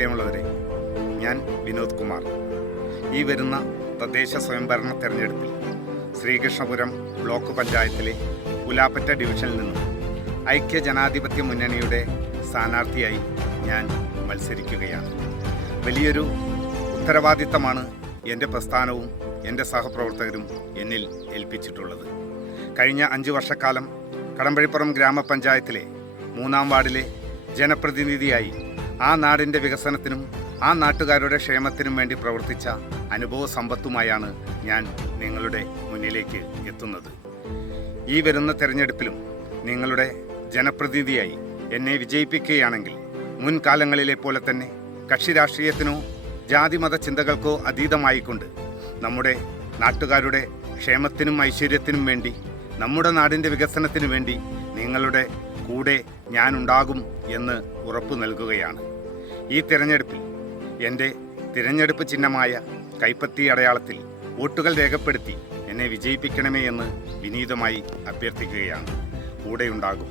പ്രിയമുള്ളവരെ, ഞാൻ വിനോദ് കുമാർ. ഈ വരുന്ന തദ്ദേശ സ്വയംഭരണ തെരഞ്ഞെടുപ്പിൽ ശ്രീകൃഷ്ണപുരം ബ്ലോക്ക് പഞ്ചായത്തിലെ പുലാപ്പറ്റ ഡിവിഷനിൽ നിന്നും ഐക്യ ജനാധിപത്യ മുന്നണിയുടെ സ്ഥാനാർത്ഥിയായി ഞാൻ മത്സരിക്കുകയാണ്. വലിയൊരു ഉത്തരവാദിത്തമാണ് എൻ്റെ പ്രസ്ഥാനവും എൻ്റെ സഹപ്രവർത്തകരും എന്നിൽ ഏൽപ്പിച്ചിട്ടുള്ളത്. കഴിഞ്ഞ 5 വർഷക്കാലം കടമ്പഴിപ്പുറം ഗ്രാമപഞ്ചായത്തിലെ 3-ാം വാർഡിലെ ജനപ്രതിനിധിയായി ആ നാടിൻ്റെ വികസനത്തിനും ആ നാട്ടുകാരുടെ ക്ഷേമത്തിനും വേണ്ടി പ്രവർത്തിച്ച അനുഭവ സമ്പത്തുമായാണ് ഞാൻ നിങ്ങളുടെ മുന്നിലേക്ക് എത്തുന്നത്. ഈ വരുന്ന തെരഞ്ഞെടുപ്പിലും നിങ്ങളുടെ ജനപ്രതിനിധിയായി എന്നെ വിജയിപ്പിക്കുകയാണെങ്കിൽ മുൻകാലങ്ങളിലെ പോലെ തന്നെ കക്ഷി രാഷ്ട്രീയത്തിനോ ജാതിമത ചിന്തകൾക്കോ അതീതമായിക്കൊണ്ട് നമ്മുടെ നാട്ടുകാരുടെ ക്ഷേമത്തിനും ഐശ്വര്യത്തിനും വേണ്ടി, നമ്മുടെ നാടിൻ്റെ വികസനത്തിനു വേണ്ടി നിങ്ങളുടെ കൂടെ ഞാനുണ്ടാകും എന്ന് ഉറപ്പു നൽകുകയാണ്. ഈ തിരഞ്ഞെടുപ്പിൽ എൻ്റെ തിരഞ്ഞെടുപ്പ് ചിഹ്നമായ കൈപ്പത്തി അടയാളത്തിൽ വോട്ടുകൾ രേഖപ്പെടുത്തി എന്നെ വിജയിപ്പിക്കണമേ എന്ന് വിനീതമായി അഭ്യർത്ഥിക്കുകയാണ്. കൂടെയുണ്ടാകും.